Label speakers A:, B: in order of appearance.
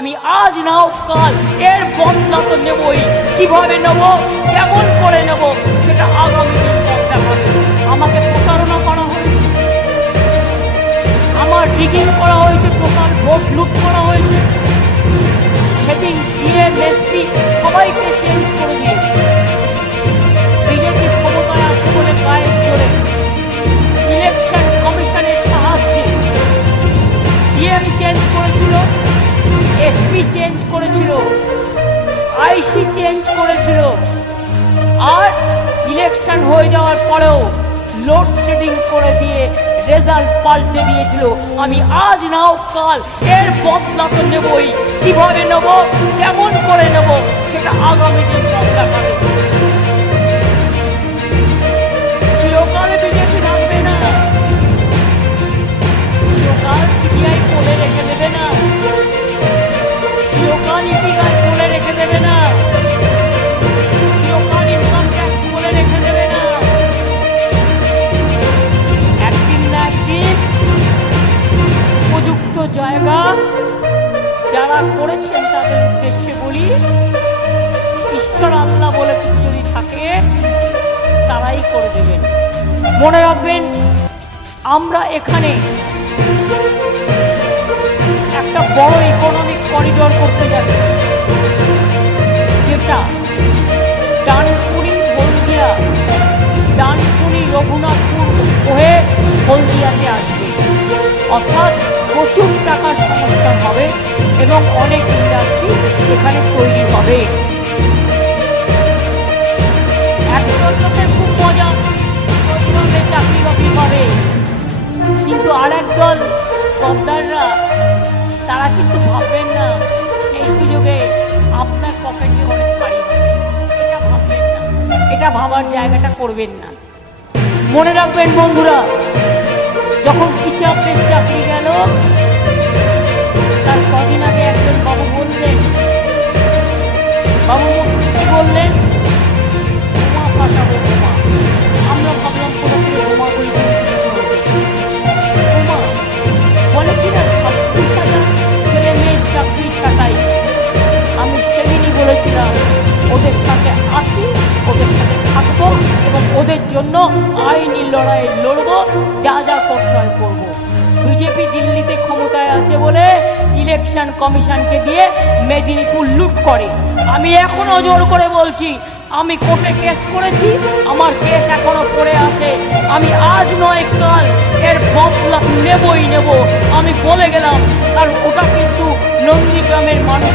A: আমি আজ নাও কাল এর বদলা তো নেবই। কীভাবে নেব? কেমন করে নেব? সেটা আগামী আমাকে প্রতারণা করা হয়েছে। আমার রিগিং করা হয়েছে টোটাল ভোট লুট করা হয়েছে। সেদিন দিয়ে এসপি সবাইকে চেঞ্জ করে দিয়ে বিজেপি ক্ষমতায় আছে বলে গায়ের জোরে ইলেকশন কমিশনের সাহায্যে। ডিএম চেঞ্জ করেছিল। এসপি চেঞ্জ করেছিল আইসি চেঞ্জ করেছিল। আর ইলেকশন হয়ে যাওয়ার পরেও লোডশেডিং করে দিয়ে রেজাল্ট পাল্টে দিয়েছিল। আমি আজ নাও কাল এর বদলা তো নেবই। কীভাবে নেব? কেমন করে নেব? সেটা আগামী দিন বদলা ঈশ্বর আল্লাহ বলে কিছু যদি থাকে, তারাই করে দেবেন। মনে রাখবেন, আমরা এখানে একটা বড় ইকোনমিক করিডোর করতে যাচ্ছি, যেটা ডানকুনি হলদিয়া ডানকুনি রঘুনাথপুর হয়ে হলদিয়াতে আসবে। অর্থাৎ প্রচুর টাকার সংস্থান হবে। এবং অনেক ইন্ডাস্ট্রি এখানে তৈরি হবে। একদল লোকের খুব মজা প্রতিবন্ধে চাকরি বাকরি করে কিন্তু আর একদল গদ্দাররা তারা কিন্তু ভাববেন না, এই সুযোগে আপনার পকেটে অনেক পাড়ি এটা ভাববেন না, এটা ভাবার জায়গাটা করবেন না। মনে রাখবেন বন্ধুরা, যখন টিচারদের চাকরি গেল সাথে আছি, ওদের সাথে থাকব এবং ওদের জন্য আইনি লড়াই লড়বো, যা যা করতে হয় করব। বিজেপি দিল্লিতে ক্ষমতায় আছে বলে ইলেকশন কমিশনকে দিয়ে মেদিনীপুর লুট করে। আমি এখনও জোর করে বলছি, আমি কোর্টে কেস করেছি, আমার কেস এখনও পড়ে আছে। আমি আজ নয়, কাল এর বদলা নেবই নেব। আমি বলে গেলাম, কারণ ওটা কিন্তু নন্দীগ্রামের মানুষ